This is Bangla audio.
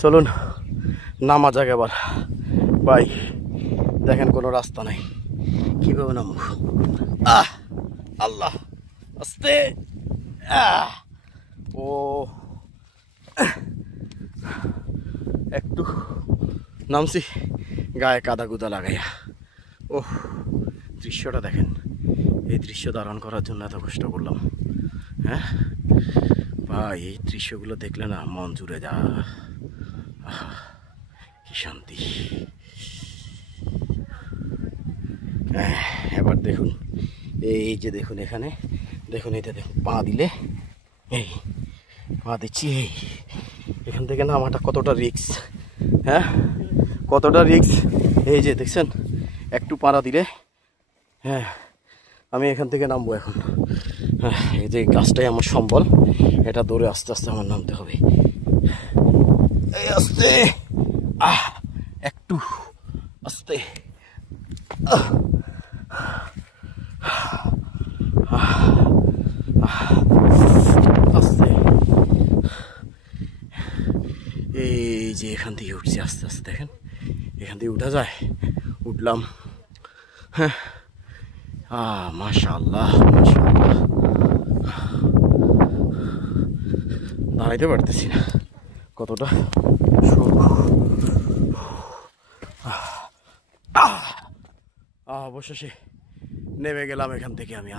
চলুন নামা যাক এবার। ভাই দেখেন কোনো রাস্তা নাই, কিভাবে নামব? আল্লাহ, আস্তে। ও একটু নামছি গায়ে কাদা কুদা লাগাইয়া। ও দৃশ্যটা দেখেন, এই দৃশ্য ধারণ করার জন্য এত কষ্ট করলাম। হ্যাঁ ভাই, এই দৃশ্যগুলো দেখলে না মন জুড়ে যা, কি শান্তি। এবার দেখুন, এই যে দেখুন এখানে দেখুন, এটা দেখুন পা দিলে, এই পা দিচ্ছি, এই এখান থেকে নামাটা কতটা রিস্ক। হ্যাঁ কতটা রিস্ক, এই যে দেখছেন একটু পাড়া দিলে, হ্যাঁ আমি এখান থেকে নামবো এখন। হ্যাঁ এই যে গাছটাই আমার সম্বল, এটা দৌড়ে আস্তে আস্তে আমার নামতে হবে। এই আস্তে, একটু আস্তে, আস্তে। এই যে এখান থেকে উঠছি আস্তে আস্তে, দেখেন এখান থেকে উঠা যায়, উঠলাম। হ্যাঁ মাশাআল্লাহ মাশাআল্লাহ, দাঁড়াইতে পারতেছি না, কতটা অবশেষে নেমে গেলাম এখান থেকে আমি।